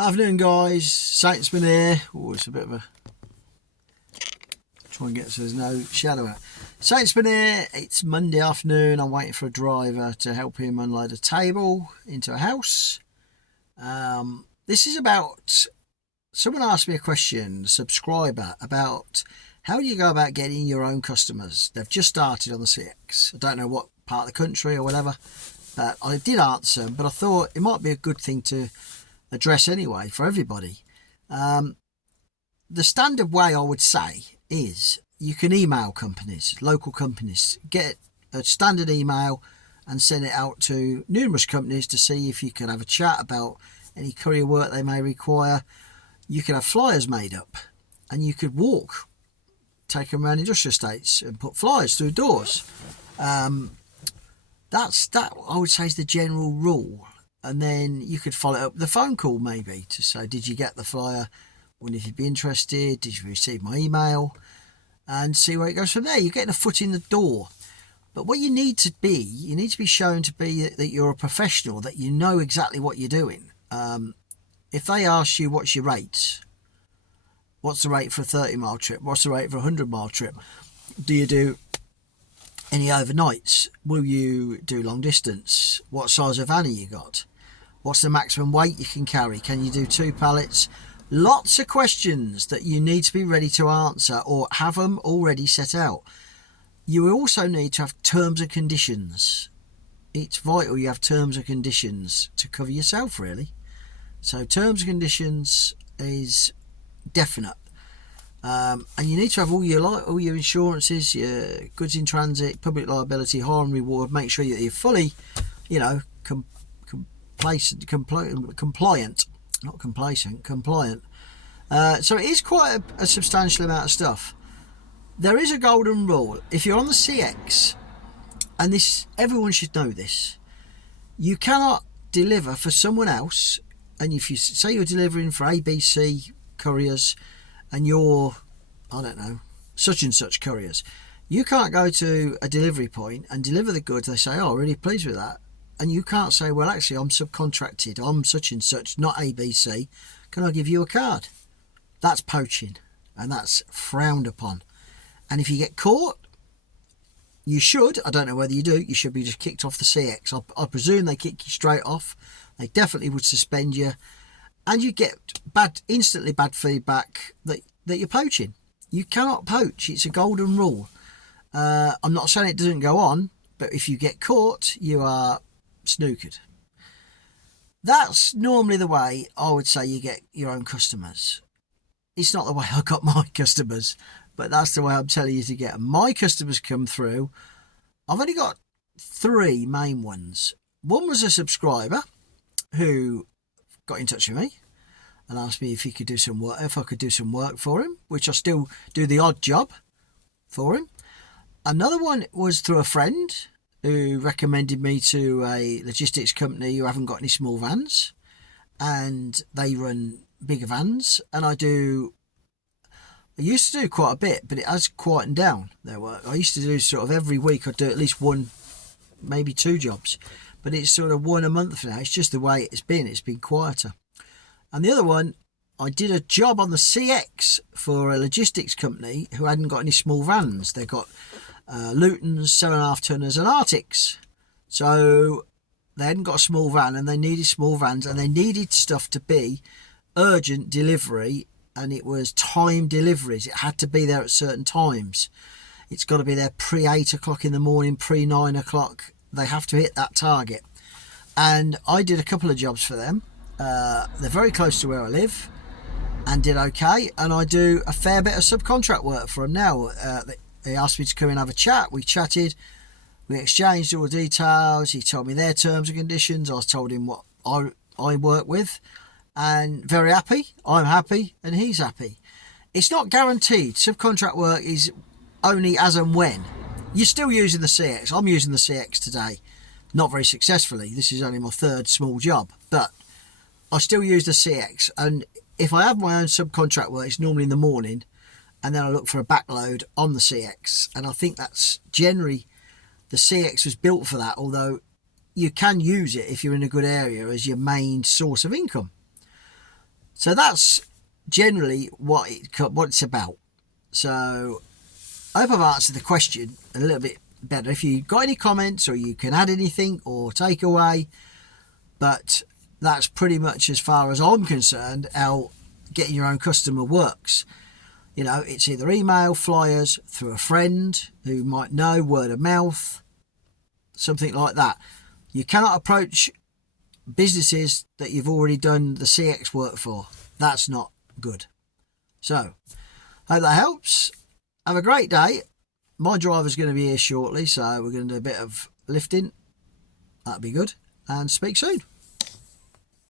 Afternoon, guys. Saintsman here. Oh, it's a bit of a... Try and get so there's no shadow in it. Saintsman here. It's Monday afternoon. I'm waiting for a driver to help him unload a table into a house. This is about... Someone asked me a question, a subscriber, about how do you go about getting your own customers? They've just started on the CX. I don't know what part of the country or whatever, but I did answer, but I thought it might be a good thing to address anyway for everybody. The standard way I would say is you can email companies, local companies, get a standard email and send it out to numerous companies to see if you can have a chat about any courier work they may require. You can have flyers made up and you could take them around industrial estates and put flyers through doors. That I would say is the general rule. And then you could follow it up with a phone call maybe to say, did you get the flyer? Wonder if you'd be interested. Did you receive my email? And see where it goes from there. You're getting a foot in the door. But what you need to be shown to be that you're a professional, that you know exactly what you're doing. If they ask you what's your rates, what's the rate for a 30-mile trip? What's the rate for a 100-mile trip? Do you do any overnights? Will you do long distance? What size of van have you got? What's the maximum weight you can carry? Can you do 2 pallets? Lots of questions that you need to be ready to answer or have them already set out. You also need to have terms and conditions. It's vital you have terms and conditions to cover yourself, really. So terms and conditions is definite. And you need to have all your insurances, your goods in transit, public liability, harm and reward. Make sure that you're fully, compliant, not complacent, compliant. So it is quite a substantial amount of stuff. There is a golden rule. If you're on the CX, and this, everyone should know this, you cannot deliver for someone else. And if you say you're delivering for ABC couriers, and you're, I don't know, such and such couriers, you can't go to a delivery point and deliver the goods. They say, oh, really pleased with that. And you can't say, well, actually, I'm subcontracted. I'm such and such, not ABC. Can I give you a card? That's poaching, and that's frowned upon. And if you get caught, you should, I don't know whether you do, you should be just kicked off the CX. I presume they kick you straight off. They definitely would suspend you. And you get instantly bad feedback that you're poaching. You cannot poach. It's a golden rule. I'm not saying it doesn't go on, but if you get caught, you are snookered. That's normally the way I would say you get your own customers. It's not the way I got my customers, but that's the way I'm telling you to get them. My customers come through. I've only got 3 main ones. One was a subscriber who got in touch with me and asked me if I could do some work for him, which I still do the odd job for him. Another one was through a friend who recommended me to a logistics company who haven't got any small vans, and they run bigger vans. And I used to do quite a bit, but it has quietened down their work. I used to do sort of every week, I'd do at least 1, maybe 2 jobs, but it's sort of 1 a month now. It's just the way it's been quieter. And the other one, I did a job on the CX for a logistics company who hadn't got any small vans. They got Lutons, 7.5 tonners and Arctics. So they hadn't got a small van and they needed small vans, and they needed stuff to be urgent delivery, and it was time deliveries. It had to be there at certain times. It's got to be there pre 8 o'clock in the morning, pre 9 o'clock. They have to hit that target. And I did a couple of jobs for them. They're very close to where I live and did okay. And I do a fair bit of subcontract work for them now. They asked me to come and have a chat. We chatted. We exchanged all the details. He told me their terms and conditions. I told him what I work with. And very happy. I'm happy and he's happy. It's not guaranteed. Subcontract work is only as and when. You're still using the CX. I'm using the CX today. Not very successfully. This is only my 3rd small job. But I still use the CX. And if I have my own subcontract work, it's normally in the morning. And then I look for a backload on the CX. And I think that's generally, the CX was built for that. Although you can use it if you're in a good area as your main source of income. So that's generally what it's about. So I hope I've answered the question a little bit better. If you've got any comments or you can add anything or take away, but that's pretty much, as far as I'm concerned, how getting your own customer works. You know, it's either email, flyers, through a friend who might know, word of mouth, something like that. You cannot approach businesses that you've already done the CX work for. That's not good. So, hope that helps. Have a great day. My driver's going to be here shortly, so we're going to do a bit of lifting. That'd be good. And speak soon.